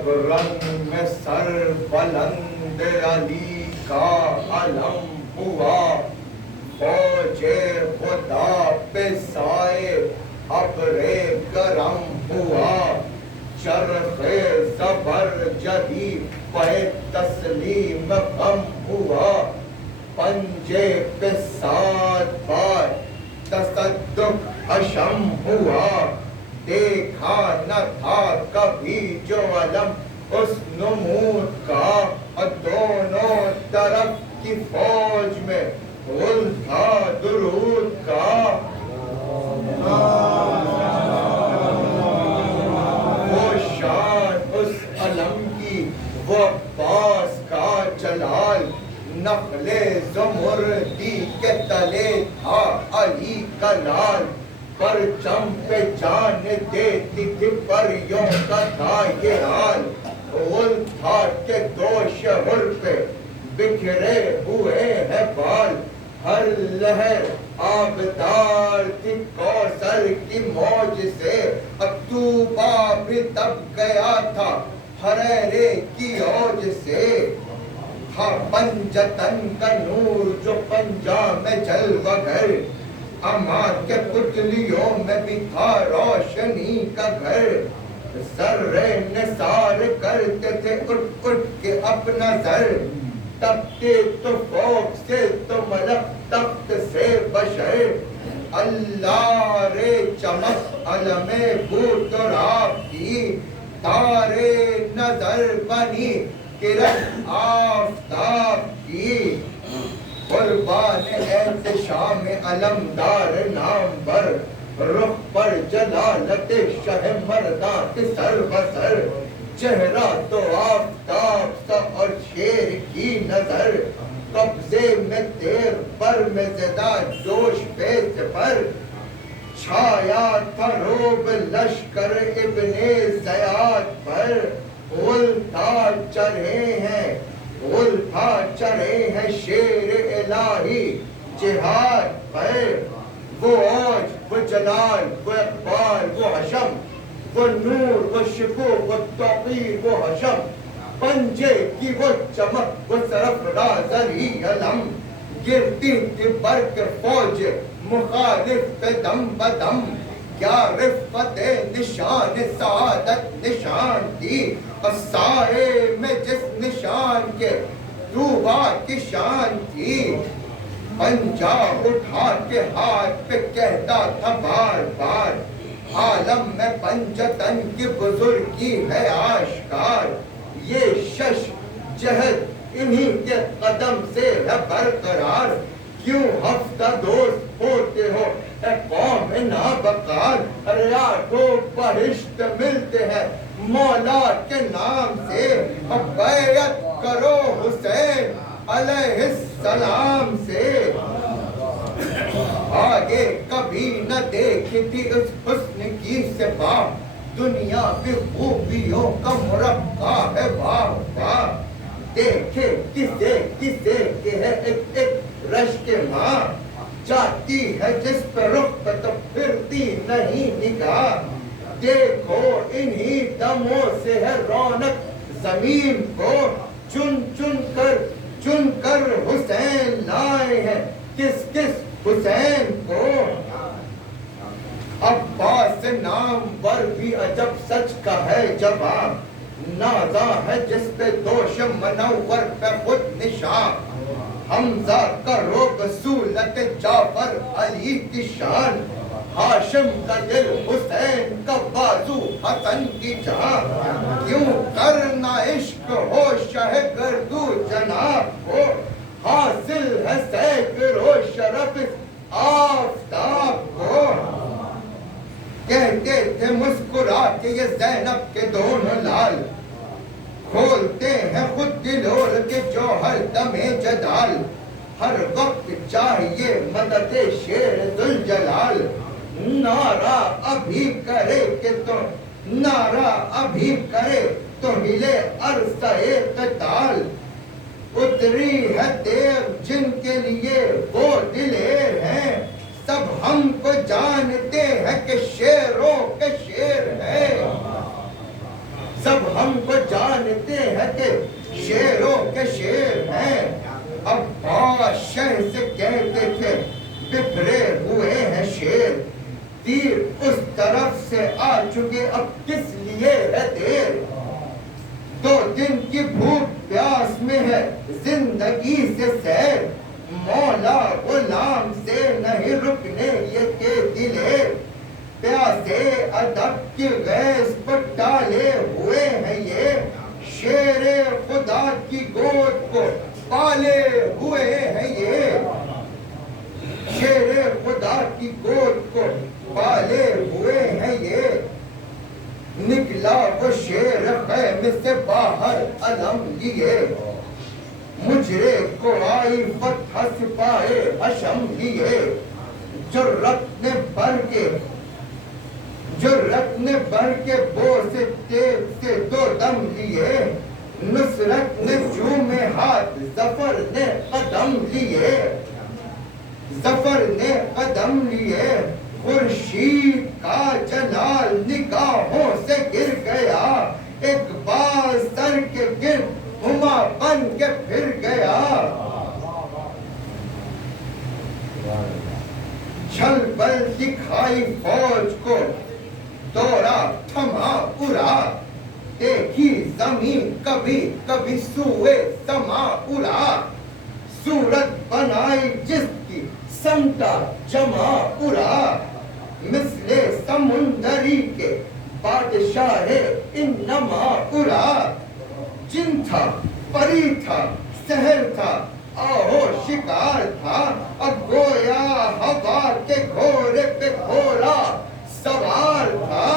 جب رنگ میں سر بلند علی کا علم ہوا، فوج خدا پہ سائے ابر کرم ہوا، چرخ زبر جدی پہ تسلیم غم ہوا، پنجے پہ 7 بار تصدق حشم ہوا، دیکھا نہ تھا کبھی جو علم اس نمود کا، اور دونوں طرف کی فوج میں غل تھا درود کا۔ وہ شان اس علم کی، وہ عباس کا جلال، نخل زمردی کے تلے تھا علی کا لال، پرچم پہ جان دیتی تھی پریوں کا تھا یہ حال، غل تھا کہ 2 شہر پہ بکھرے ہوئے ہیں بال، ہر لہر آبدار تھی کوثر کی موج سے، اکتوبہ بھی تب گیا تھا ہریرے کی اوج سے، ہاں پنجتن کا نور جو پنجا میں جلوہ گر، اماد کے پتلیوں میں بھی تھا روشنی کا گھر، ذرے نثار کرتے تھے اٹھ اٹھ کے اپنا زر، تبتے تو فوق سے تو ملک تخت سے بشر، اللہ رے چمک علم بوت اور آپ کی، تارے نظر بنی کرن آفتاب کی، قربان احتشام علمدار نام بر، رخ پر جلالت شہ مرداں کے سر بسر، چہرہ تو آفتاب سا اور شیر کی نظر، قبضے میں تیر پر میں زدہ جوش پہ سپر، چھایا تھا روب لشکر ابن زیاد پر، غل تھا چڑھے ہیں شیر الہی جہاد پر، وہ اوج وہ جلال وہ اقبال وہ حشم، وہ نور وہ شکوہ وہ توقیر وہ حشم، پنجے کی وہ چمک وہ سرفراز علی علم، گرتی تھی برق فوج مخالف پہ دم بدم، کیا رفت نشان سعادت نشان تھی، اور سائے میں جس نشان کے طوبا کی شان تھی، پنجا اٹھا کے ہاتھ پہ کہتا تھا بار بار، عالم میں پنجتن کی بزرگی ہے آشکار، یہ شش جہد انہی کے قدم سے ہے برقرار، کیوں ہفتہ دوست ہوتے ہو اے قوم نابکار، ریاض و بہشت ملتے ہیں مولا کے نام سے، اور بیعت کرو حسین علیہ السلام سے، آگے کبھی نہ دیکھی تھی اس حسن کی سپاہ، دنیا بھی خوبیوں کا مرقع ہے واہ واہ، دیکھے کسے کسے کہ ہے ایک ایک رشک ماں، جاتی ہے جس پہ رخ پہ تو پھرتی نہیں نگاہ، دیکھو انہی دموں سے ہے رونق زمین کو، چن کر حسین لائے ہیں کس کس حسین کو، عباس نام پر بھی عجب سچ کا ہے جواب، نازاں ہے جس پہ دوش منور پہ خود نشان، حمزہ کا روب سولت جعفر علی کی شان، ہاشم کا دل حسین کا بازو حسن کی جان، کیوں کرنا عشق ہو شہ گردو جناب کو، حاصل ہے سینکڑوں شرف آفتاب کو، کہتے تھے مسکرا کے یہ زینب کے دونوں لال، کھولتے ہیں خود دلول کے جوہر دم جدال، ہر وقت چاہیے مدد شیر ذوالجلال، نعرہ ابھی کرے تو ہلے عرصہ قتال، اتری ہے دیو جن کے لیے وہ دلیر ہیں، سب ہم کو جانتے ہیں کہ شیروں کے شیر ہے، سب ہم کو جانتے ہیں کہ شیروں کے شیر ہیں. عباس شہ سے کہتے تھے بکھرے ہوئے ہیں شیر. تیر اس طرف سے آ چکے اب کس لیے ہے دیر. 2 دن کی بھوک پیاس میں ہے زندگی سے سیر. مولا غلام سے نہیں رکنے یہ کے دلیر. پیاسے ادب کی گیس پر ڈالے ہوئے ہیں یہ. شیر خدا کی گود کو پالے ہوئے ہیں یہ. شیر خدا کی گود کو پالے ہوئے ہیں یہ. نکلا وہ شیر خیمے سے باہر علم لیے. مجرے کو آئی فتح سپاہے حشم لیے. جرت نے بھر کے بو سے تیز سے 2 دم لیے. نصرت نے چومے ہاتھ ظفر نے قدم لیے. ظفر نے قدم لیے. خورشید کا جلال نگاہوں سے گر گیا. ایک بار سر کے گرد ہما بن کے پھر گیا. چھل بل دکھائی فوج کو دورا تھما اڑا. دیکھی زمین کبھی کبھی سوئے سما اڑا. صورت بنائی جس کی سمٹا جمع اڑا. مثل سمندری کے بادشاہ انما اڑا. جن تھا پری تھا سحر تھا آہو شکار تھا. اب گویا ہوا کے گھوڑے پہ گھوڑا سوار تھا.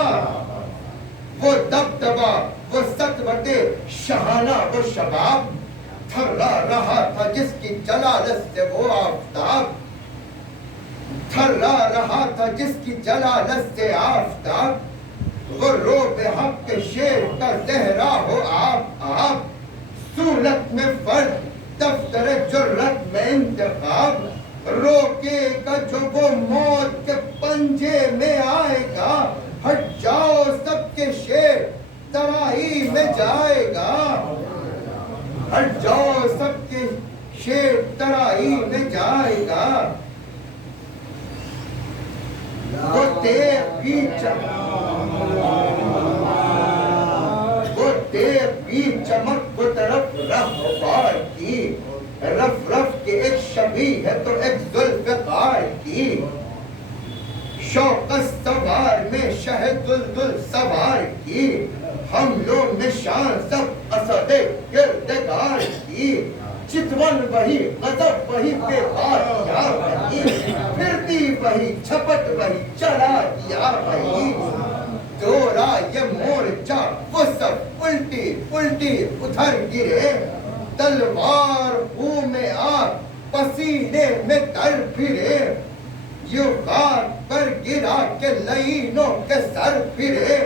وہ دبدبا وہ سطوت شہانہ وہ شباب. تھرا رہا تھا جس کی جلالت سے وہ آفتاب. تھرا رہا تھا جس کی جلالت سے آفتاب. غروب حق کے شیر کا زہرا ہو آپ. صورت میں فرد دفتر جرت میں انتخاب. روکے گا جو وہ موت کے پنجے میں آئے گا. ہٹ جاؤ سب کے شیر تباہی میں جائے گا. ہٹ جاؤ سب کے شیر تباہی میں جائے گا. وہ تیغ بھی چمک وہ طرف رہوار کی. رف رف کے ایک شبیہ ہے تو ایک ذوالفقار کی. شوق سوار میں شہد دلدل سوار کی. حملوں میں شان سب اسد کردگار کی. چتون وہی غضب وہی بیکار کیا وہی. پھرتی وہی جھپٹ وہی چلا دیا وہی. دورا یہ مورچہ وہ سب الٹی الٹی ادھر گرے. تلوار خون میں آگ پسینے میں تر پھرے. یوں خاک پر گرا کے لعینوں کے سر پھرے.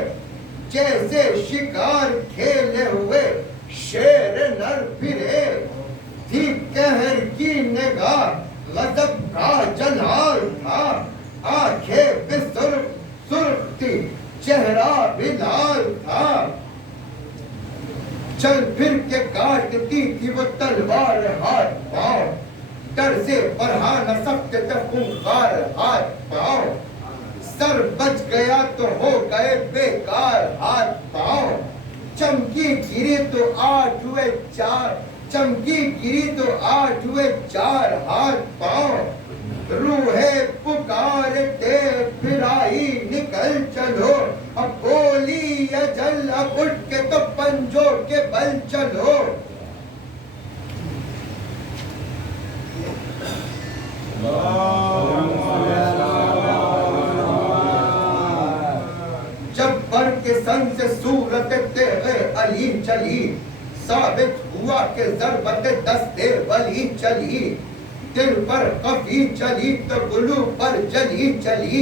جیسے شکار کھیلے ہوئے شیر نر پھرے. تھی قہر کی نگاہ غضب کا جلال تھا. آنکھیں بھی سرخ تھی چہرہ بھی لال تھا. چل پھر کے کاٹتی تھی وہ تلوار ہاتھ پاؤں. ڈر سے بڑھا نہ سکتے تھے خونخوار ہاتھ پاؤں. سر بچ گیا تو ہو گئے بیکار ہاتھ پاؤں. چمکی گری تو 8 ہوئے 4. چمکی گری تو 8 ہوئے 4 ہاتھ پاؤں. روحے پکارتے پھر آئی نکل چلو. اب بولی اجل اب اٹھ کے تو پنجوں کے بل چلو. جب بر کے سن سے صورت تیغ علی چلی. ثابت ہوا کہ ضربت دست ولی چلی. دل پر خفی چلی تو گلو پر جلی چلی.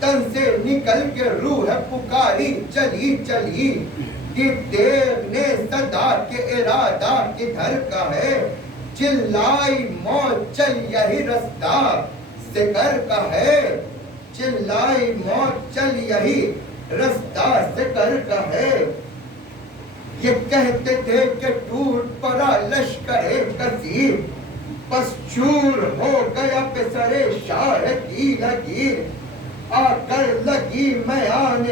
تن سے نکل کے روح پکاری چلی چلی. کہ تیغ نے صدا کے ارادہ کدھر کا ہے. چلائی موت چل یہی رستہ سکر کا ہے. چلائی موت چل یہی رستہ سکر کا ہے. یہ کہتے تھے کہ ٹوٹ پڑا لشکر کثیر، بس چور ہو گیا پسر شاہ کی لکیر، آ کر لگی میان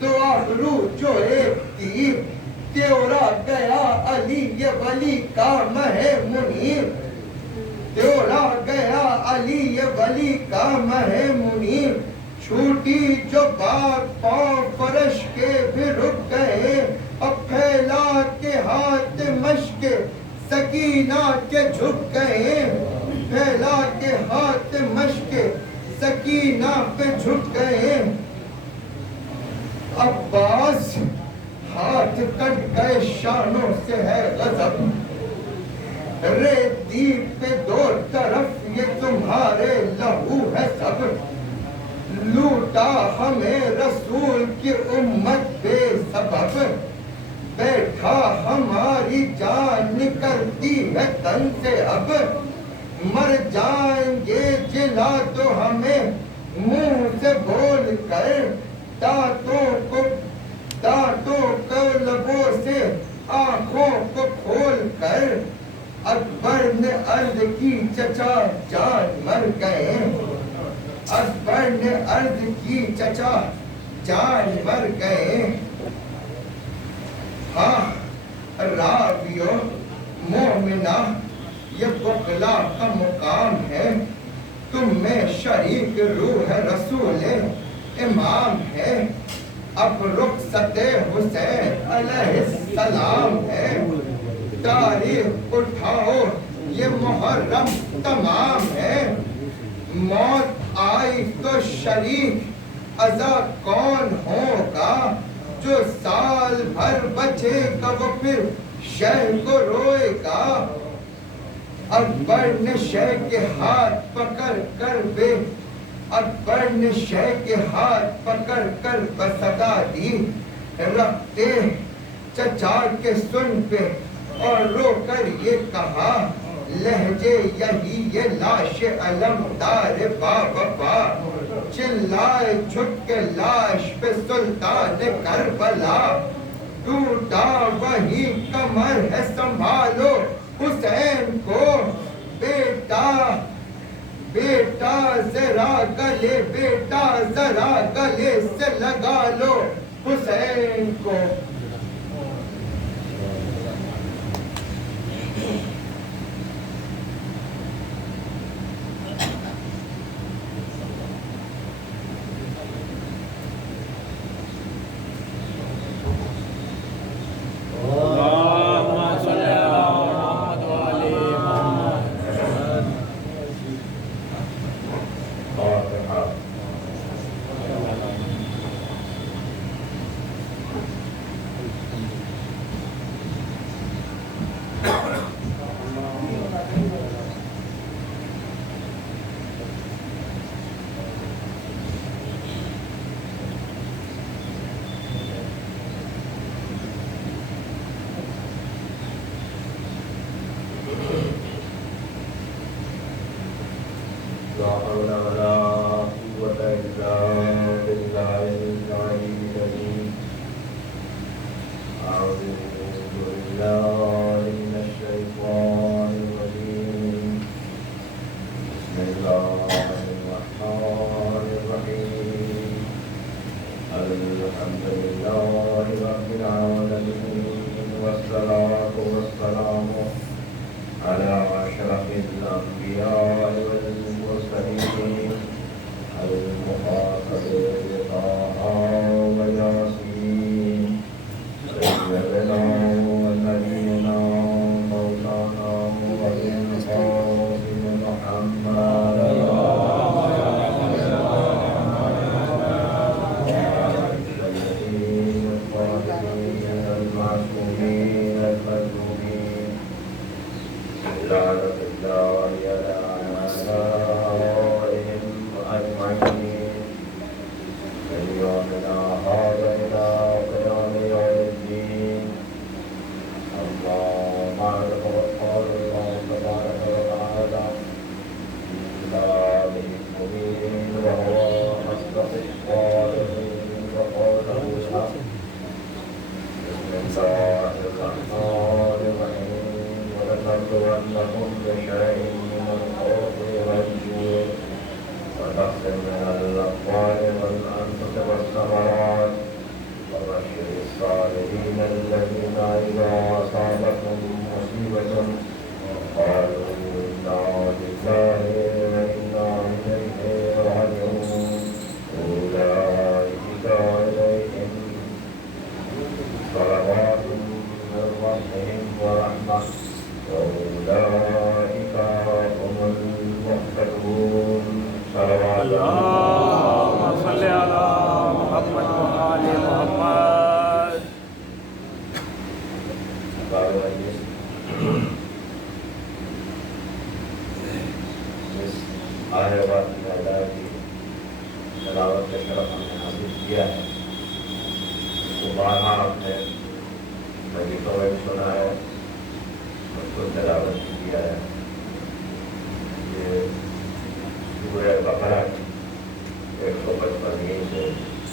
دو آبرو جو ایک تیر، تیورا گیا علی یہ ولی کا مہ منیر، تیورا گیا علی یہ ولی کا مہ منیر، چھوٹی جو بات پاؤں فرش کے بھی رک گئے، اب پھیلا کے ہاتھ مشک سکینہ کے جھک گئے، پھیلا کے ہاتھ مشک سکینہ پہ جھک گئے، عباس ہاتھ کٹ گئے شانوں سے ہے غضب، ریتی پہ دو طرف یہ تمہارے لہو ہے سب، لوٹا ہمیں رسول کی امت بے سبب، بیٹھا ہماری جان نکلتی ہے تن سے اب، مر جائیں گے جلا تو ہمیں منہ سے بول کر، دانتوں کو لبوں سے آنکھوں کو کھول کر، اکبر نے عرض کی چچا جان مر گئے، اکبر نے عرض کی چچا جان مر گئے، ہاں راویو مومنہ یہ بغلا کا مقام ہے، تم میں شریک روح رسول امام ہے، اب رخصت حسین علیہ السلام ہے، تاریخ اٹھاؤ یہ محرم تمام ہے، موت آئی تو شریک ازا کون ہوگا، جو سال بھر بچے گا وہ پھر شہ کو روئے گا، اکبر نے شہ کے ہاتھ پکڑ کر بے، اکبر نے شہ کے ہاتھ پکڑ کر بصدا دی، رکھتے چچا کے سن پہ اور رو کر یہ کہا، لہجے یہی یہ لاش علمدار باوفا، چلائے جھک کے لاش پہ سلطان کربلا، ٹوٹا وہی کمر ہے سنبھالو حسین کو، بیٹا ذرا گلے، بیٹا ذرا گلے سے لگا لو حسین کو۔ ولنبلونكم بشيء من الخوف والجوع ونقص من الأموال والأنفس والثمرات وبشر الصابرين الذين إذا أصابتهم مصيبة قالوا إنا لله وإنا إليه راجعون أولئك عليهم صلوات من ربهم ورحمة وأولئك هم المهتدون. اللهم صل على محمد وآل محمد. اس آئے وقت کی تلاوت کا شرف ہم نے حاصل کیا ہے. اس کو بارہا ہم نے وظیفہ میں سنا ہے, اس کو تلاوت کیا ہے. یہ سورہ بقرہ 155 سے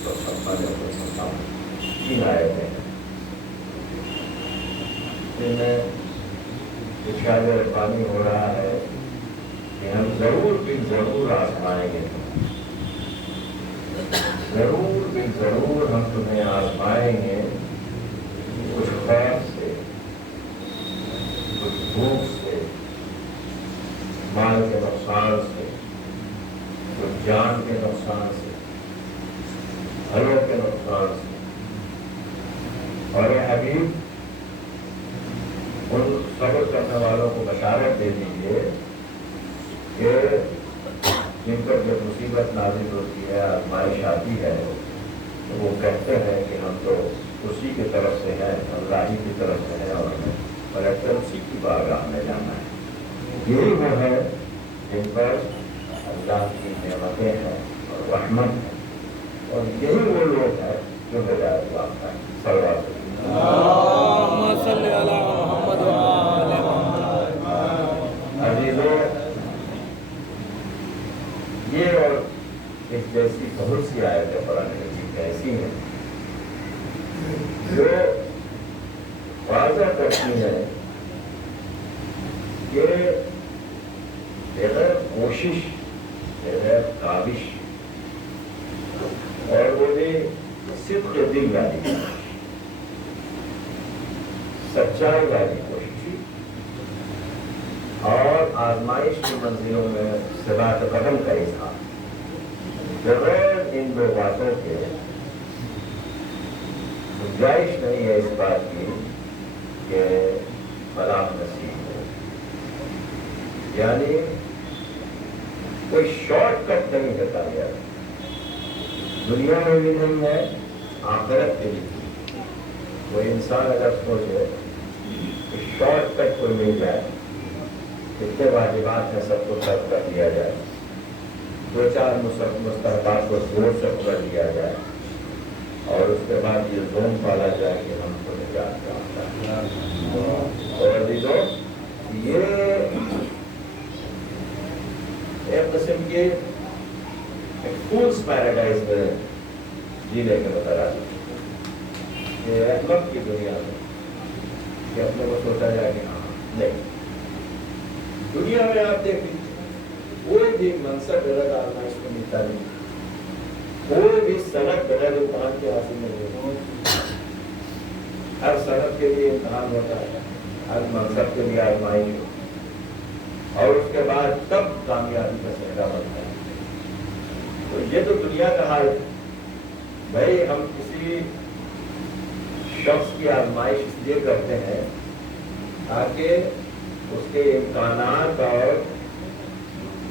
157 تین آیتیں ہیں. ان میں ارشاد ربانی ہو رہا ہے کہ ہم ضرور بن ضرور آزمائیں گے, ضرور بن ضرور ہم تمہیں آزمائیں گے, کچھ خوف سے, کچھ بھوک سے, مال کے نقصان سے, کچھ جان کے نقصان سے, گھروں کے نقصان سے. اور اے حبیب ان صبر کرنے والوں کو بشارت دے دیجیے کہ جن پر جب مصیبت نازل ہوتی ہے, آزمائش آتی ہے, تو وہ کہتے ہیں کہ ہم تو اسی کی طرف سے ہیں, اللہ ہی کی طرف سے ہیں, اور ہمیں پلٹ کر اسی کی بارگاہ میں جانا ہے. یہی وہ ہے جن پر اللہ کی نعمتیں ہیں اور رحمت ہے, اور یہی وہ لوگ ہیں جو ہدایت یافتہ ہیں. صلوات اللهم صل على محمد وآل محمد. عزیزوں, یہ اور اس جیسی بہت سی آیتیں قرآن مجید میں ایسی ہیں جو واضح کرتی ہیں کہ بغیر کوشش, بغیر کاوش, اور وہ بھی صدق دل والی کوشش, سچائی والی کوشش, اور آزمائش کی منزلوں میں ثبات قدم کا اظہار, بغیر ان دو باتوں کے گنجائش نہیں ہے اس بات کی کہ فلاح نصیب ہو. یعنی کوئی شارٹ کٹ نہیں دیتا گیا, دنیا میں بھی نہیں ہے, آخرت کے بھی. کوئی انسان اگر سوچے کہ شارٹ کٹ کوئی مل جائے, کتنے واجبات ہیں سب کو ترک کر دیا جائے, دو چار مستحبات کو زور سے پکڑ لیا جائے, اور اس کے بعد یہ زون پالا جائے کہ ہم کو نجات چاہتا ہے. اور عزیزوں, یہ ایک قسم کے فولس پیراڈائز میں جینے کے مترادف یہ احمد کی دنیا میں کہ اپنے کو سوچا جائے کہ ہاں نہیں. دنیا میں آپ دیکھ لیجیے کوئی بھی منصب بغیر آزمائش کو ملتا نہیں, کوئی بھی صنعت بغیر امتحان کے حاصل نہیں ہوتی. ہر صنعت کے لیے امتحان ہوتا ہے, ہر منصب کے لیے آزمائش ہوتی ہے, اور اس کے بعد تب کامیابی کا سہرا بنتا ہے. تو یہ تو دنیا کا حال ہے. بھائی ہم کسی شخص کی آزمائش اس لیے کرتے ہیں تاکہ اس کے امکانات اور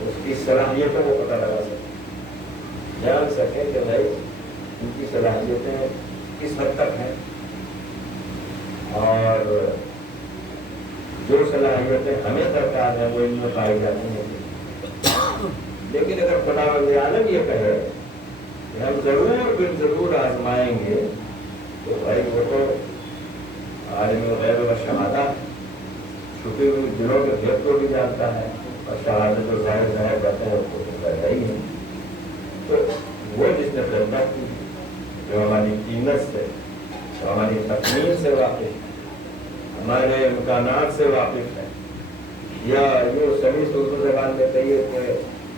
اس کی صلاحیتوں کو پتہ لگا سکیں, جان سکیں کہ بھائی ان کی صلاحیتیں کس حد تک ہیں, اور جو صلاحیتیں ہمیں درکار ہیں وہ ان میں پائی جاتی ہیں. لیکن اگر خداوند عالم یہ کہے کہ ہم ضرور بن ضرور آزمائیں گے, تو بھائی وہ تو عالم غیب و شہادت چھپی ہوئی دلوں کے غیب کو بھی جانتا ہے, اور شہادت جو ظاہر ظاہر کرتے ہیں اس کو تو کرتا ہی ہے. تو وہ جس نے خدمت کی, جو ہماری قیمت سے, جو ہماری تکمیل سے واقف ہے, ہمارے امکانات سے واقف ہے, یا جو سبھی اردو زبان میں کہیے کہ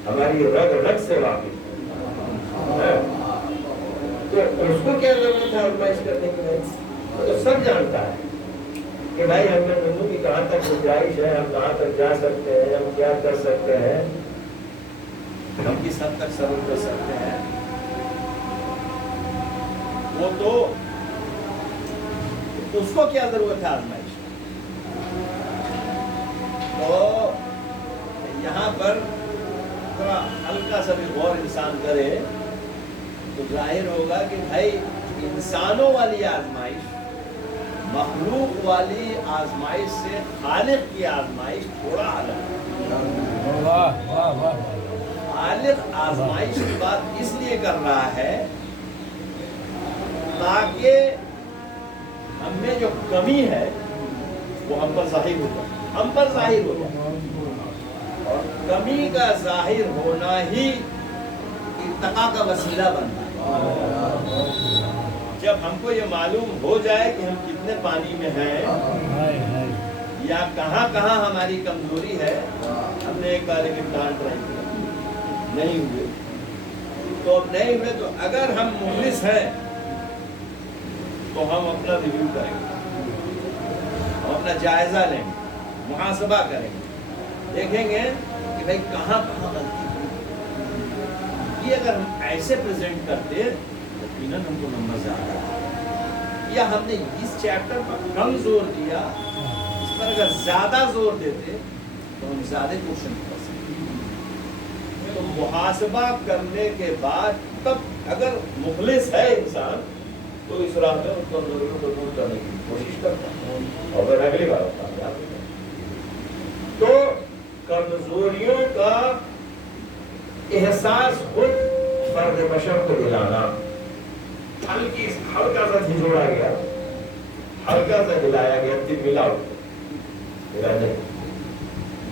ہماری رگ رگ سے واقف ہے، تو اس کو کیا ضرورت ہے آزمائش کرنے کی؟ بھائی تو سب جانتا ہے کہ بھائی ہم میں ننو کی کہاں تک گنجائش ہے، ہم کہاں تک جا سکتے ہیں، ہم کیا کر سکتے ہیں، ہم کس حد تک صبر کر سکتے ہیں. وہ تو اس کو کیا ضرورت ہے آزمائش؟ تو یہاں پر تھوڑا ہلکا سا بھی غور انسان کرے تو ظاہر ہوگا کہ بھائی انسانوں والی آزمائش، مخلوق والی آزمائش سے خالق کی آزمائش تھوڑا الگ ہے. واہ واہ واہ. خالق آزمائش کی بات اس لیے کر رہا ہے تاکہ ہم میں جو کمی ہے وہ ہم پر ظاہر ہو جائے، ہم پر ظاہر ہو جائے. اور کمی کا ظاہر ہونا ہی ارتقاء کا وسیلہ بنتا ہے. جب ہم کو یہ معلوم ہو جائے کہ ہم کتنے پانی میں ہیں یا کہاں کہاں ہماری کمزوری ہے. ہم نے ایک بار ایک امتحان ٹرائی کیا، نہیں ہوئے، تو اب نہیں ہوئے تو اگر ہم مخلص ہیں تو ہم اپنا ریویو کریں گے، ہم اپنا جائزہ لیں گے، محاسبہ کریں گے، دیکھیں گے کہ بھائی کہاں کہاں غلطی ہوئی. یہ اگر ہم ایسے پریزنٹ کرتے تو یقیناً ہم کو نمبر زیادہ آتا. یا ہم نے اس چیپٹر پر کم زور دیا، اس پر اگر زیادہ زور دیتے تو ہم زیادہ کوششن کر سکتے. تو محاسبہ کرنے کے بعد تب اگر مخلص ہے انسان تو اس راہ میں ان کمزوریوں کو دور کرنے کی کوشش کرتا ہے اور پھر اگلی بار کامیاب ہوتا ہے. تو کمزوریوں کا احساس خود فرد بشر کو دلانا، ہلکا سا جھنجھوڑا گیا، ہلکا سا ہلایا گیا، دل ملا میرا نہیں،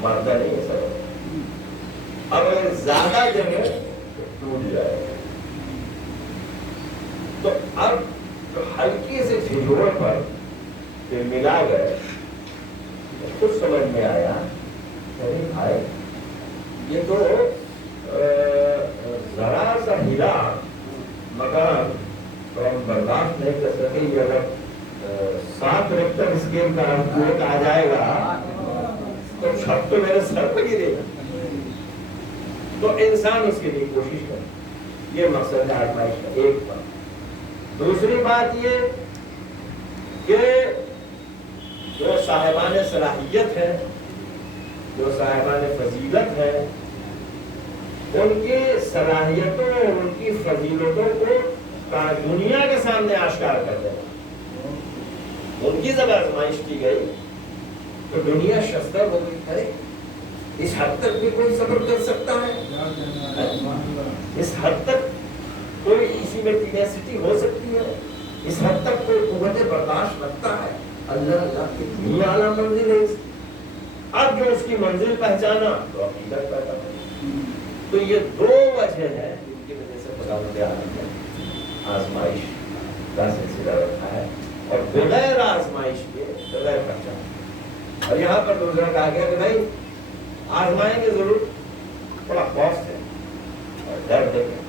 مردہ نہیں ہے سب. اب اگر زیادہ جگہ ٹوٹ جائے تو اب جو ہلکی سے جھنجھوڑ پر دل ملا گئے کچھ سمجھ میں آیا بھائی یہ تو ذرا سا ہلا مکان تو ہم برداشت نہیں کر سکے. یہ اگر 7 ریکٹر اسکیل کا رنگ آ جائے گا تو چھت تو میرے سر پہ گرے گا. تو انسان اس کے لیے کوشش کرے. یہ مقصد ہے آزمائش کا. ایک بات. دوسری بات یہ کہ جو صاحبان صلاحیت ہے، جو صاحبان فضیلت ہے، ان کی صلاحیتوں اور ان کی فضیلتوں کو دنیا کے سامنے آشکار کر دیں. ان کی جب آزمائش کی گئی تو دنیا شستر ہو گئی. ارے اس حد تک بھی کوئی صبر کر سکتا ہے؟ اس حد تک کوئی اسی میں ٹینیسٹی ہو سکتی ہے؟ اس حد تک کوئی قوت برداشت رکھتا ہے؟ اللہ اللہ کتنی اعلیٰ منزل ہے. اب جو اس کی منزل پہچانا تو عقیدت پیدا ہوئی. تو یہ 2 وجہ ہیں جن کی وجہ سے خداوند عالم نے آزمائش کا سلسلہ رکھا ہے اور بغیر آزمائش کے بغیر پہچان. اور یہاں پر دوسرا کہا گیا کہ بھائی آزمائیں گے ضرور، تھوڑا خوف ہے اور ڈر دیکھیں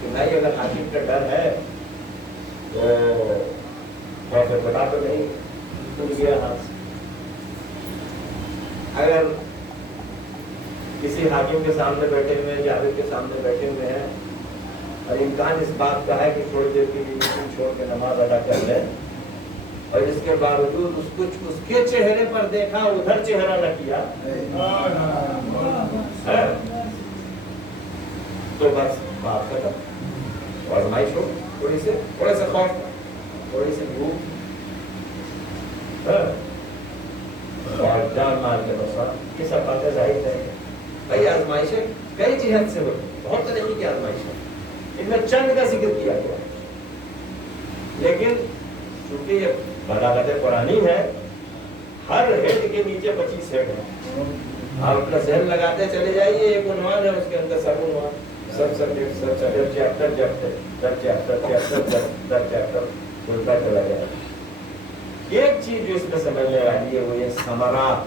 کہ بھائی اگر حاکم کا ڈر ہے تو خوف خدا تو نہیں ٹوٹ گیا ہاتھ سے. اگر کسی حاکم کے سامنے بیٹھے ہوئے ہیں، جابر کے سامنے بیٹھے ہوئے ہیں اور امکان اس بات کا ہے کہ تھوڑی دیر کے لیے میٹنگ چھوڑ کے نماز ادا کر لیں اور اس کے باوجود اس کے چہرے پر دیکھا ادھر چہرہ نہ کیا تو بس بات ختم. آزمائش ہو تھوڑے سے خوف، تھوڑی سی بھوک اور جان مال کے نقصان، یہ سب باتیں ظاہر ہے. بھائی آزمائشیں کئی جہت سے ہوتی، بہت طریقے کی آزمائش ہے. ان میں چند کا ذکر کیا گیا لیکن چونکہ یہ بلاغت قرآنی ہے، ہر ہیڈ کے نیچے 25 ہیڈ ہے. آپ اپنا ذہن لگاتے چلے جائیے. ایک عنوان ہے، اس کے اندر سب عنوان، سب سبجیکٹ، سب چیپٹر کھلتا چلا گیا. ایک چیز جو اس میں سمجھنے والی ہے وہ یہ ثمرات،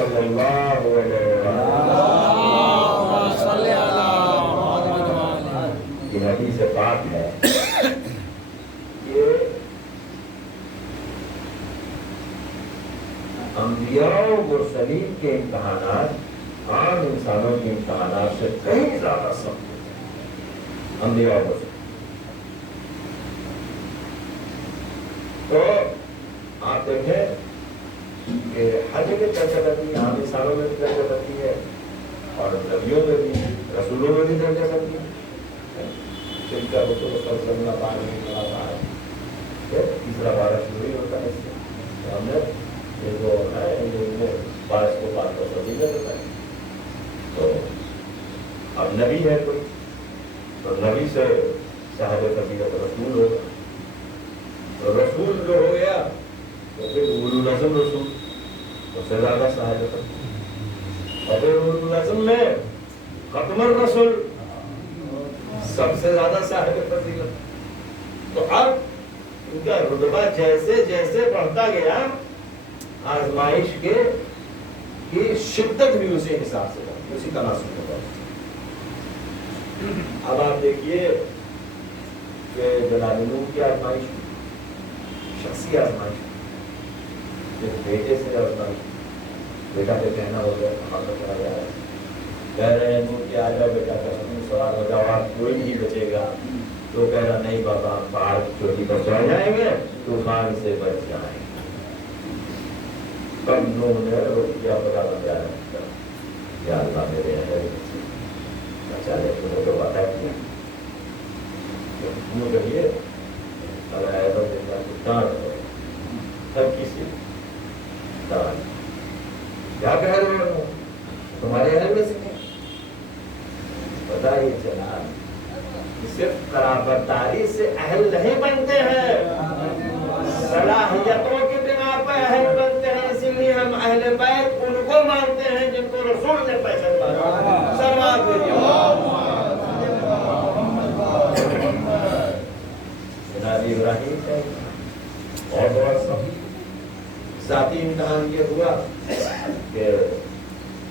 صلی اللہ علیہ وسلم. اللهم صل على محمد وعلى یہ حدیث پاک ہے کہ انبیاء و مرسلین کے امتحانات عام انسانوں کے امتحانات سے کہیں زیادہ سخت ہوتے ہیں. انبیاء و مرسلین تو آپ دیکھیں کہ حج میں درجہ بندی عام انسانوں میں بھی درجہ بندی ہے اور نبیوں میں بھی رسولوں میں بھی درجہ بندی ہے. جن کا رسول صلی اللہ علیہ وسلم پانی تیسرا بارہ شروع ہی ہوتا ہے اس سے ہم نے یہ جو ہے یہ بارش کو بات کر سبھی میں ہوتا ہے. تو اب نبی ہے کوئی تو نبی سے صاحب فضیلت رسول ہوگا. تو رسول جو ہو گیا تو پھر اولو العزم رسول اس سے زیادہ صاحب فضیلت. اور پھر اولو العزم میں ختم الرسول سب سے زیادہ صاحب فضیلت. تو اب ان کا رتبہ جیسے جیسے بڑھتا گیا آزمائش کی شدت بھی اسی حساب سے بڑھتی, اسی تناسب میں بڑھتی. اب آپ دیکھیے کہ جلال نوح کی آزمائش شخصی آزمائش, بیٹے سے آزمائش. بیٹا پہ کہنا ہو گیا کہاں تک چلا گیا ہے, کہہ رہے ہیں نوح کہ آ جاؤ بیٹا کشمیر سوار ہو جاؤ, آپ کوئی نہیں بچے گا. تو کہہ رہا نہیں بابا پہاڑ کی چوٹی پر چڑھ جائیں گے طوفان سے بچ جائیں گے. تب نوح نے کیا پتا لگا یا اللہ میرے اہل چلے تمہیں تو بتا کیا کیوں کہیے اگر ایسا دیکھا تو ڈانٹ ہو سب کسی ڈانٹ کیا کہہ رہے ہو تمہارے اہل میں سے پتا یہ چلا صرف قرابتداری سے اہل نہیں بنتے ہیں, صلاحیتوں کی بنا پر اہل بنتے ہیں. اسی لیے ہم اہل بیت ان کو مانتے ہیں جن کو رسول نے پسند کیا. سلوات بھیجیے جناب ابراہیم کا اور بہت سب ذاتی امتحان یہ ہوا کہ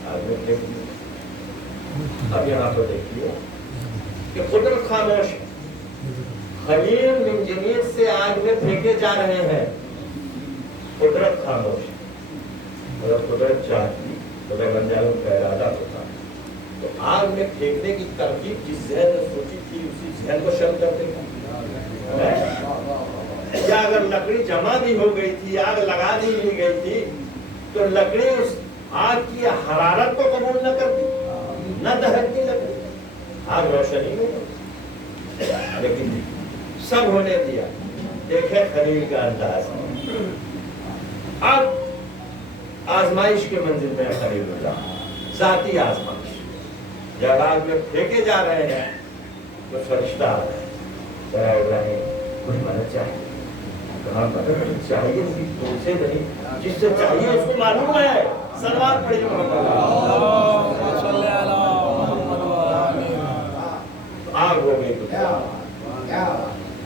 آدمی دیکھیے. اب یہاں پر دیکھیے کہ قدرت خاموش ہے. خلیل منجنیق سے آگ میں پھینکے جا رہے ہیں, قدرت خاموش ہے. اگر قدرت چاہتی تو بن جائے کا ارادہ ہوتا تو آگ میں پھینکنے کی ترکیب جس ذہن نے سوچی تھی اسی ذہن کو شل کر دے گا. یا اگر لکڑی جمع بھی ہو گئی تھی, آگ لگا دی بھی گئی تھی, تو لکڑی اس آگ کی حرارت کو قبول نہ کرتی, نہ دہکتی لکڑی, آگ روشنی میں. لیکن سب ہونے دیا. دیکھیں خلیل کا انداز. اب آزمائش کے منزل میں خلیل اللہ, ذاتی آزمائش. جب آگ میں پھینکے جا رہے ہیں تو فرشتہ آ رہے ہیں, ذرا ابراہیم کچھ مدد چاہیے. کہاں مدد چاہیے تم سے نہیں, جس سے چاہیے اس کو معلوم ہے. سلوات پڑھیے محمد صلی علی محمد وعلى آگ ہو گئی.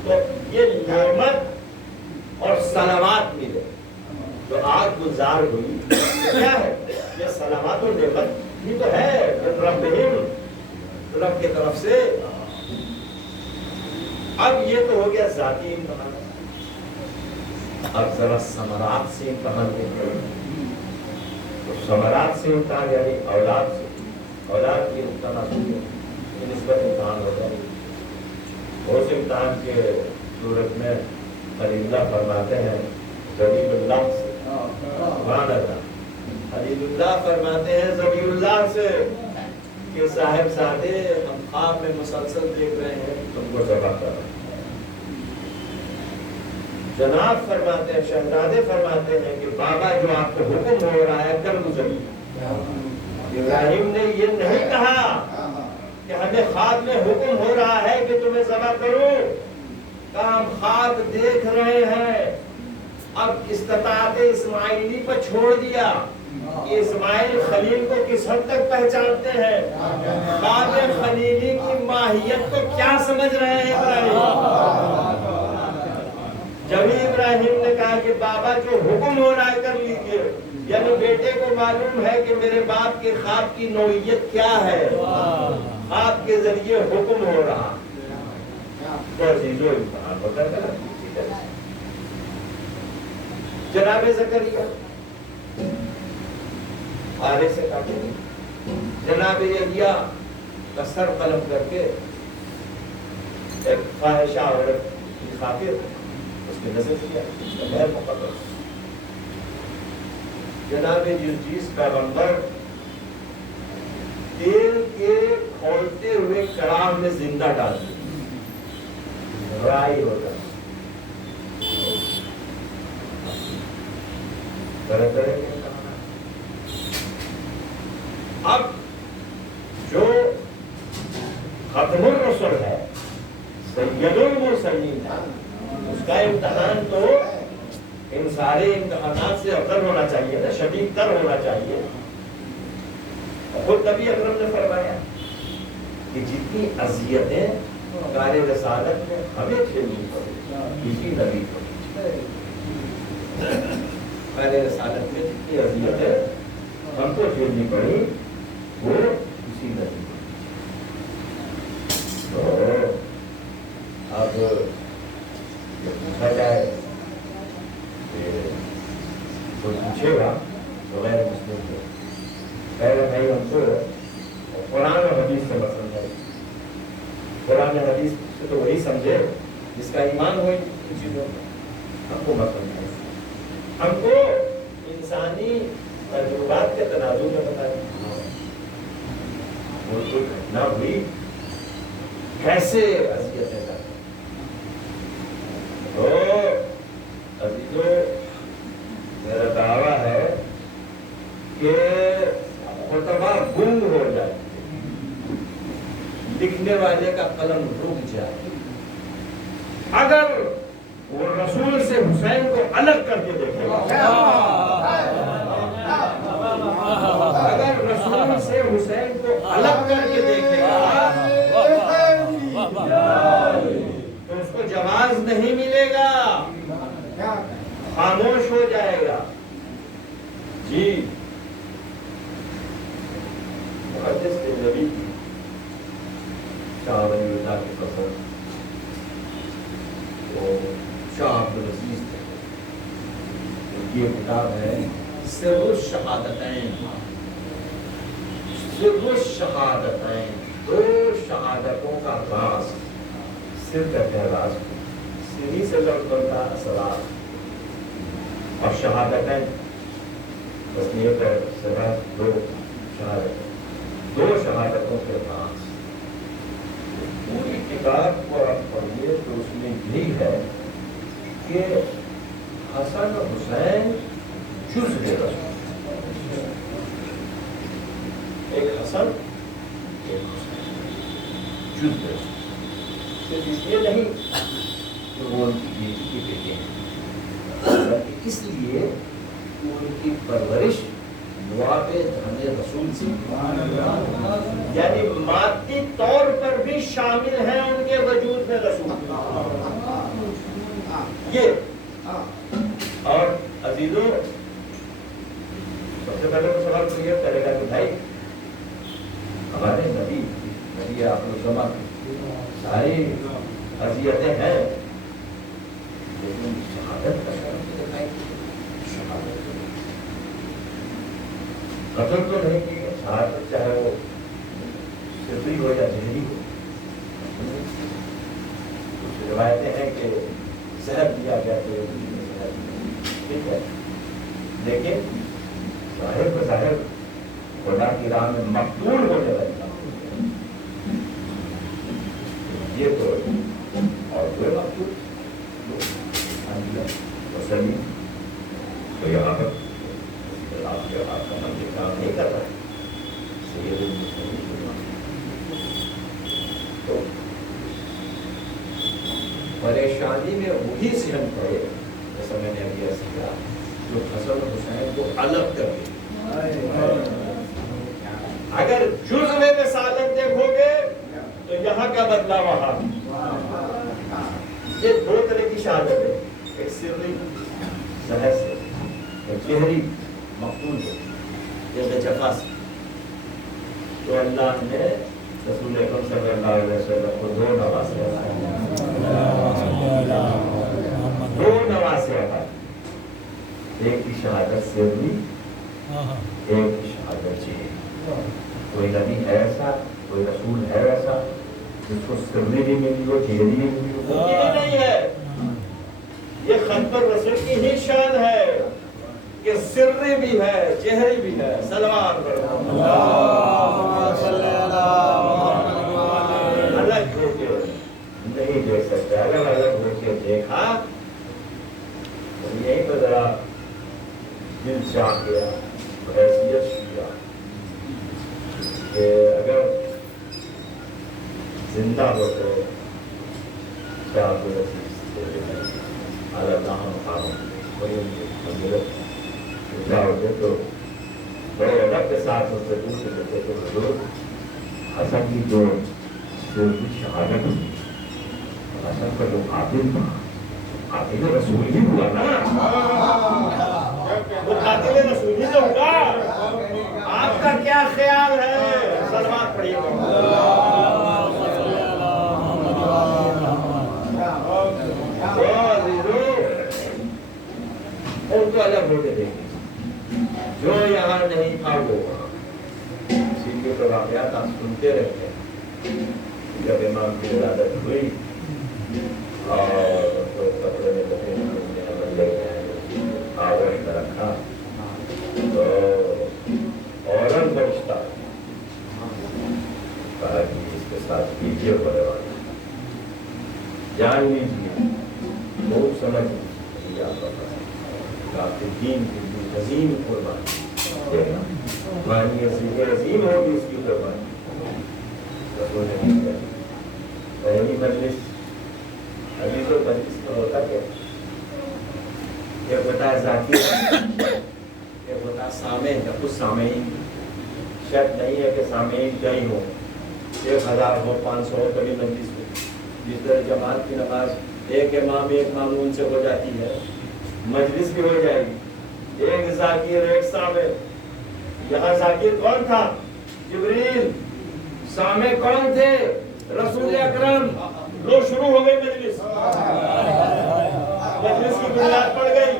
تو یہ نعمت اور سلامات ملے تو آگ گزار ہوئی. کیا ہے یہ سلامات اور نعمت یہ تو ہے رب کی طرف سے. اب یہ تو ہو گیا ذاتی امتحان. اب ذرا ثمرات سے امتحان دیکھتے ہیں. تو ثمرات سے امتحان یعنی اولاد سے, اولاد کی امتحان کی نسبت امتحان ہو جائے. اس امتحان کے صورت میں خلیل اللہ فرماتے ہیں ذبیح اللہ سے, سبحان اللہ, خلیل اللہ فرماتے ہیں ذبیح اللہ سے کہ صاحب سادے ہم خواب میں مسلسل دیکھ رہے ہیں تم کو ذبح کر رہے ہیں. جناب فرماتے ہیں, شہزادے فرماتے ہیں کہ بابا جو آپ کو حکم ہو رہا ہے کر ذبح. ابراہیم نے یہ نہیں کہا کہ ہمیں خواب میں حکم ہو رہا ہے کہ تمہیں ذبح کرو, کہ ہم خواب دیکھ رہے ہیں. اب استطاعت اسماعیلی پر چھوڑ دیا کہ اسماعیل خلیل کو کس حد تک پہچانتے ہیں, خواب خلیلی کی ماہیت کو کیا سمجھ رہے ہیں ابراہیم. جب ابراہیم نے کہا کہ بابا جو حکم ہو رہا ہے کر لیجیے, یعنی بیٹے کو معلوم ہے کہ میرے باپ کے خواب کی نوعیت کیا ہے، خواب کے ذریعے حکم ہو رہا، تو عزیزو امتحان ہوتا ہے۔ جناب زکریا آرے سے کاٹے، جناب یحییٰ کا سر قلم کر کے ایک فاحشہ عورت کی خاطر اس نے نظر کیا، اس کا مہر مقرر۔ جناب جرجیس پیغمبر تیل کے کھولتے ہوئے کڑاہ میں زندہ ڈال دیا، رائی ہو جائے، طرح طرح کے کہاں۔ اب جو ختم الرسل ہے، سید المرسلین ہے، اس کا امتحان تو ان سارے امتحانات سے افضل ہونا چاہیے نا، شدید تر ہونا چاہیے۔ خود نبی اکرم نے فرمایا کہ جتنی اذیتیں کار رسالت میں ہمیں جھیلنی پڑی کسی نبی کو، کار رسالت میں جتنی اذیتیں ہم کو جھیلنی پڑی وہ کسی نبی کو۔ تو اب یہ پوچھا جائے کوئی پوچھے گا تو غیر مسلم کو پہلے بھائی ہم کو قرآن اور حدیث سے پسند ہے، قرآن اور حدیث سے تو وہی سمجھے جس کا ایمان ہو ان چیزوں میں، ہم کو مت سمجھائے، ہم کو انسانی تجربات کے تناظر میں بتائیں، وہ کوئی گھٹنا ہوئی کیسے اذیتیں کرتے۔ تو عزیزو میرا دعویٰ ہے کہ خطبہ گم ہو جائے، لکھنے والے کا قلم رک جائے، اگر وہ رسول سے حسین کو الگ کر کے دیکھے گا، اگر رسول سے حسین کو الگ کر کے دیکھے گا تو اس کو جواز نہیں ملے گا، خاموش ہو جائے گا۔ جی محدث نبی شاہ ولی اللہ کی پسند تو شاہ عبدالعزیز تھے، یہ کتاب ہے سر الشہادتین، سر الشہادتین، دو شہادتوں کا راز، سر کہتے ہیں راز کو، سری سے لفظ بنتا اسرار، اور شہادتین تصنیف ہے سرا دو شہادتیں، دو شہادتوں کے راز۔ پوری کتاب کو آپ پڑھیے تو اس میں یہی ہے کہ حسن حسین جزء رسول، ایک حسن ایک حسین جزء رسول، صرف اس لیے نہیں کہ وہ ان کی بیٹی کے بیٹے ہیں، بلکہ اس لیے کہ ان کی پرورش نواب دھن رسول سے، یعنی مادی طور پر بھی شامل ہیں ان کے وجود میں رسول۔ یہ اور عزیزو سب سے پہلے تو سوال تو یہ کرے گا کہ بھائی ہمارے نبی آپ الزمان ساری اذیتیں ہیں لیکن شہادت کا شرف دکھائی، شہادت قتل تو نہیں کی، شہادت چاہے وہ سری ہو یا جہری ہو۔ کچھ روایتیں ہیں کہ زہر دیا گیا تو ٹھیک ہے، لیکن ظاہر بظاہر خدا کی راہ میں مقتول ہونے لگتا یہ تو، اور کوئی مقتول وسلم تو یہاں پر آپ کا منظر کام نہیں کر رہا ہے، سید المسلمین تو پریشانی میں وہی سہن پڑے، جیسا میں نے ابھی ایسا کہا، جو حسن حسین کو الگ کر دے۔ اگر جزء میں رسالت دیکھو گے تو یہاں کا بدلہ وہاں، یہ دو طرح کی شہادت ہے، ایک سری زہر سے، ایک جہری مقتول ہو جیسے چپاس. تو اللہ نے رسول اکرم صلی اللہ علیہ وسلم کو 2 نواسے عطا کی. ایک کی شہادت سری, ایک کی شہادت جیل. کوئی نبی ہے ایسا, کوئی رسول ہے ایسا جس کو سری بھی ملی ہو, جیل بھی ملی ہو؟ ممکن نہیں ہے. یہ خط الرسول کی ہی شان ہے کہ سری بھی ہے, جہری بھی ہے. سلوات پڑھو. الگ ہو کے نہیں دیکھ سکتے. اگر الگ ہو کے دیکھا تو یہی تو ذرا دل چاہ گیا, حیثیت کیا کہ اگر زندہ ہوتے کیا اللہ مقام زندہ ہوتے تو بڑے ادب کے ساتھ ہوتے دیتے تو حضور حسن کی جو شہادت ہوئی, حسن کا جو قاتل تھا, قاتل رسول ہی ہوا نا, وہ قاتل رسول ہی تو ہوا. آپ کا کیا خیال ہے؟ سلوات پڑھیے. ان کو الگ ہو کے دیکھیں. جو یہاں نہیں تھا وہ اسی کے تو واقعات آپ سنتے رہتے ہیں. جب امام کی ولادت ہوئی اور کپڑے میں لے گئے, آغوش میں رکھا تو اورنگ بچتا کہا کہ اس کے ساتھ کیجیے بڑے والا, جان لیجیے, بہت سمجھ لیجیے آپ کا دین کی عظیم قربانی دینا. قربانی عظیم ہوگی اس کی قربانی. رسول نے پہلی مجلس, ابھی تو مجلس میں ہوتا کیا, ایک ہوتا ہے ذاتی, ایک ہوتا ہے سامعین. کچھ سامعین شرط نہیں ہے کہ سامعین کئی ہوں, 1000 ہو, 500 ہو, کبھی مجلس میں جس طرح جماعت کی نماز ایک امام ایک مامون سے ہو جاتی ہے, مجلس بھی ہو جائے گی. ایک ذاکر ایک سامع. یہاں ذاکر کون تھا؟ جبریل. سامع کون تھے؟ رسول اکرم. لو شروع ہو گئی مجلس, مجلس کی بنیاد پڑ گئی.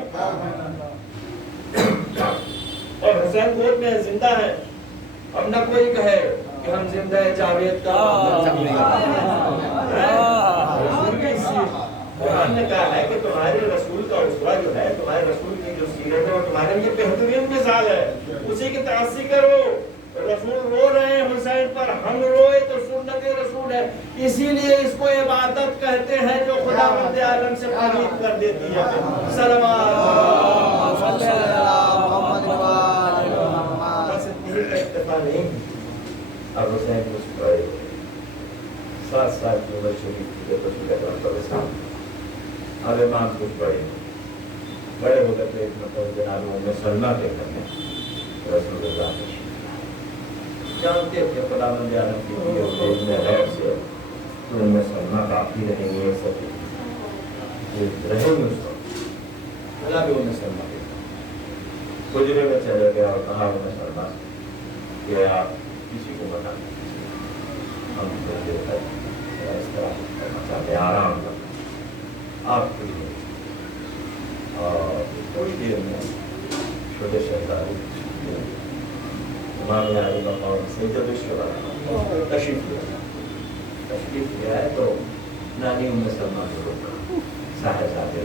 اور حسین گود میں زندہ ہے. اب نہ کوئی کہے کہ ہم زندہ ہے جاوید کا. قرآن نے کہا ہے کہ تمہارے رسول کا اسوہ جو ہے, تمہارے رسول کی جو سیرت ہے اور تمہارے لیے بہترین مثال ہے, اسی کی تعصی کرو. رسول رو رہے ہیں حسین پر, ہم روئے تو سنت رسول ہے. اسی لیے اس کو عبادت کہتے ہیں جو خداوند عالم سے قریب کر دیتی ہے. صلوات. بس اتنی ہی کا اکتفا نہیں. اب حسین کچھ پڑے 7 سال کی عمر شریف کی رسول اکرم صلی اللہ علیہ وسلم. اب امام کچھ بڑے ہو کر کے جناب ام سلمہ کے گھر میں رسول اللہ نے جانتے تھے خداوند عالم کی غیر سے تو ام سلمہ کافی رہیں گے, سب رہیں گے. اس وقت خدا بھی ام سلمہ کے حجرے میں چلے گیا اور کہا ام سلمہ کہ آپ کسی کو بتا دیں, ہم اس طرح کرنا چاہتے ہیں, آرام کرنا آپ کے لیے. اور تھوڑی دیر میں چھوٹے شہزادے امام علی مقام سیدۃ الشہداء تشریف لیا ہے تو نانی ام سلمہ کو روکا. صاحبزادے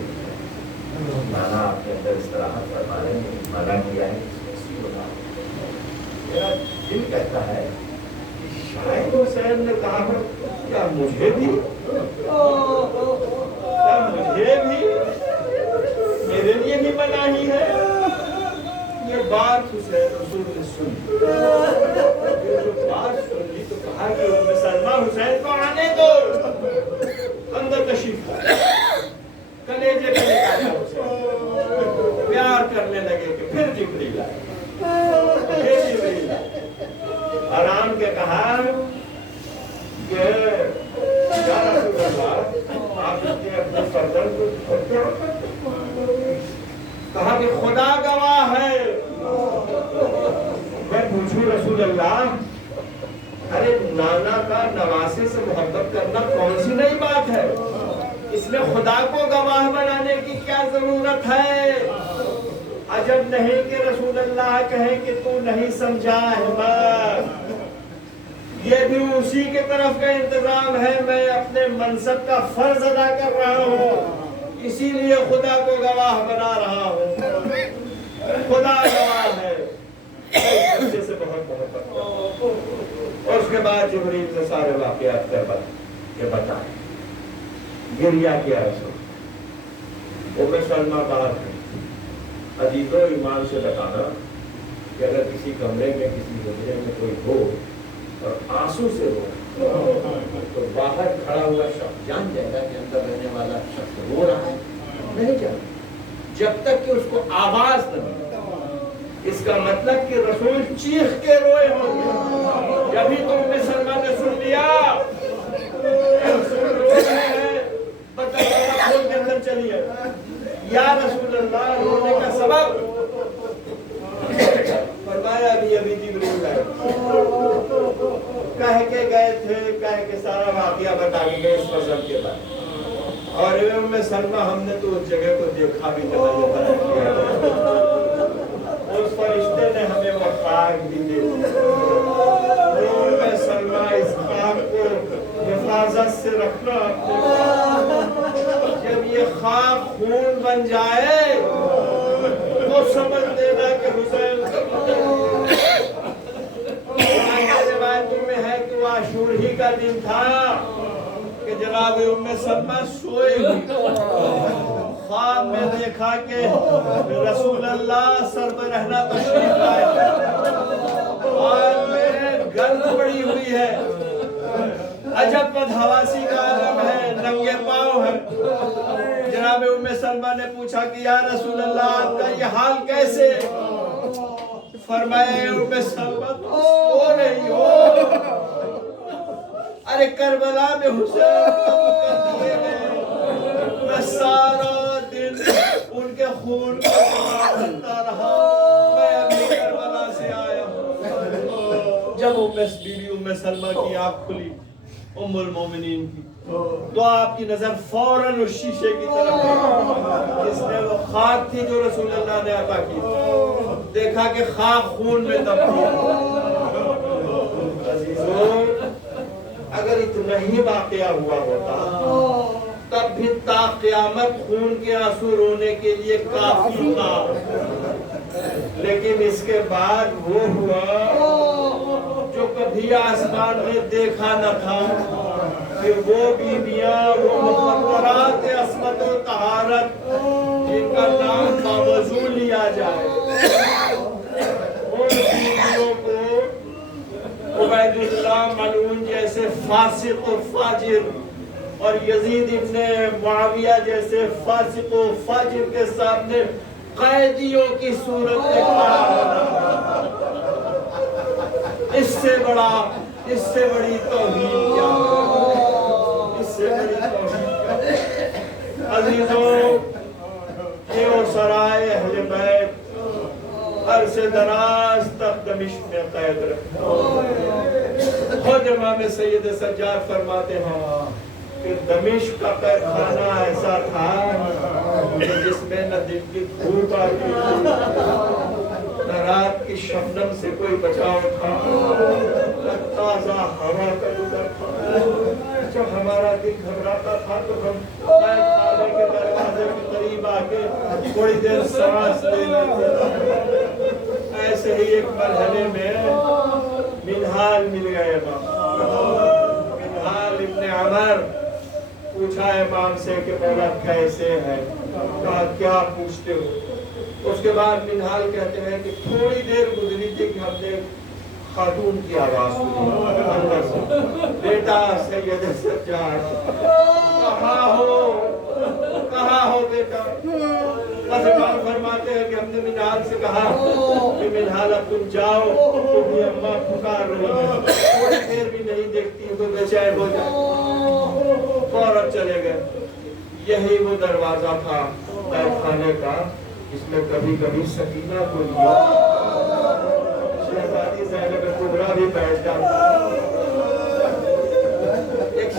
نانا آپ کے اندر استراحت فرما رہے ہیں, منع کیا ہے. میرا دل کہتا ہے شاید حسین نے کہا کیا مجھے بھی میرے لیے بھی مناہی ہے. یہ بات حسین رسول نے سن, جو بات سنی تو کہا کہ ام سلمہ حسین کو آنے دو, اندر تشریف کلیجے میں نکالا حسین, پیار کرنے لگے کہ پھر جبریل آئے. آرام کے کہا کہ یا رسول اللہ آپ نے اپنے فرزند کو کہا کہ خدا گواہ ہے اس میں خدا کو گواہ بنانے کی کیا ضرورت ہے؟ عجب نہیں کہ رسول اللہ کہیں کہ تو نہیں سمجھا احمد، یہ بھی اسی کے طرف کا انتظام ہے، میں اپنے منصب کا فرض ادا کر رہا ہوں، اسی لیے خدا کو گواہ بنا رہا ہوں۔ خدا گواہ ہے، میں اس بچے سے بہت محبت کرتا ہوں۔ اور اس کے بعد جبریل سے سارے واقعات کے بتائے، گریا کیا رسول ام سلمہ بات ہے، عزیزو ایمان سے بتانا کہ اگر کسی کمرے میں کسی حجرے میں کوئی ہو اور آنسو سے ہو تو باہر کھڑا ہوا شخص جان جائے گا کہ اندر رہنے والا شخص رو رہا ہے، نہیں جانا جب تک کہ اس کو آواز نہ ملے۔ اس کا مطلب کہ رسول چیخ کے روئے ہوں گے، جبھی تو ام سلمہ نے سن لیا رسول رو رہے ہیں، کھول کے اندر چلیے، یا رسول اللہ رونے کا سبب؟ فرمایا ابھی جبریل آئے، کہہ کے گئے تھے، کہہ کے سارا واقعہ بتا کے گئے اس فضل کے بعد۔ اور ام سلمہ ہم نے تو اس جگہ کو دیکھا بھی اس فرشتے نے ہمیں وہ خاک بھی دے دی، ام سلمہ اس خاک کو حفاظت سے رکھنا، جب یہ خاک خون بن جائے تو سمجھ لینا کہ حسین روایتوں میں ہے کہ وہ عاشور ہی کا دن تھا کہ جناب ام سلمہ سوئے ہوئی، خواب میں دیکھا کہ رسول اللہ سر پہ رہنا تشریف لائے اور میں گرد پڑی ہوئی ہے، عجب بدحواسی کا عالم ہے، ننگے پاؤں ہے۔ جناب ام سلمہ نے پوچھا کہ یا رسول اللہ آپ کا یہ حال کیسے؟ فرمایا ام سلمہ تو سو رہی ہو، ارے کربلا میں حسین میں سارا دن ان کے خون کا کرتا رہا، میں ابھی کربلا سے آیا ہوں۔ جب بیوی ام سلمہ کی آنکھ کھلی ام المومنین کی تو آپ کی نظر فوراً اس شیشے کی طرف گئی جس میں وہ خاک تھی جو رسول اللہ نے عطا کی، دیکھا کہ خاک خون میں تبدیل۔ عزیزو اگر اتنا ہی واقعہ ہوا ہوتا تب بھی تا قیامت خون کے آنسو رونے کے لیے کافی تھا، لیکن اس کے بعد وہ ہوا جو کبھی آسمان نے دیکھا نہ تھا کہ وہ بیویاں، وہ مقررات عصمت و طہارت جن کا نام باوضو لیا جائے، ان بیویوں کو عبید اللہ ملعون جیسے فاسق و فاجر اور یزید ابن معاویہ جیسے فاسق و فاجر کے سامنے قیدیوں کی صورت میں کھڑا ہونا، اس سے بڑی توہین کیا ہے؟ اس سے بڑی توہین کیا ہے؟ عزیزوں یہ وہ سرائے اہل بیت عرصے دراز تک دمشق میں قید رکھا۔ خود امام سید سجاد فرماتے ہیں کہ دمشق کا قید خانہ ایسا تھا کہ جس میں نہ دن کی دھوپ آتی نہ رات کی شبنم سے کوئی بچاؤ تھا، نہ تازہ ہوا کا گزر تھا۔ جب ہمارا دل گھبراتا تھا تو ہم قید خانے کے دروازے کے قریب آ کے تھوڑی دیر سانس لے لیتے تھے۔ ایسے ہی ایک مرحلے میں منہال مل گئے امام، منہال ابن عمر۔ پوچھا امام سے کہ مولا کیسے ہے؟ کہا کیا پوچھتے ہو؟ اس کے بعد منہال کہتے ہیں کہ تھوڑی دیر گزری تھی کہ ہم نے خاتون کی آواز سنی اندر سے، بیٹا سید سجاد کہاں ہو بیٹا؟ بس امام فرماتے ہیں کہ ہم نے منہال سے کہا کہ منہال اب تم جاؤ، تمہیں اماں پکار رہی ہیں، تھوڑی دیر بھی نہیں دیکھتی تو بے چین ہو جائے، فوراً چلے گئے۔ یہی وہ دروازہ تھا قید خانے کا جس میں کبھی کبھی سکینہ کو لیا شہزادی زینب کبریٰ بھی بیٹھ جاتا۔ ایک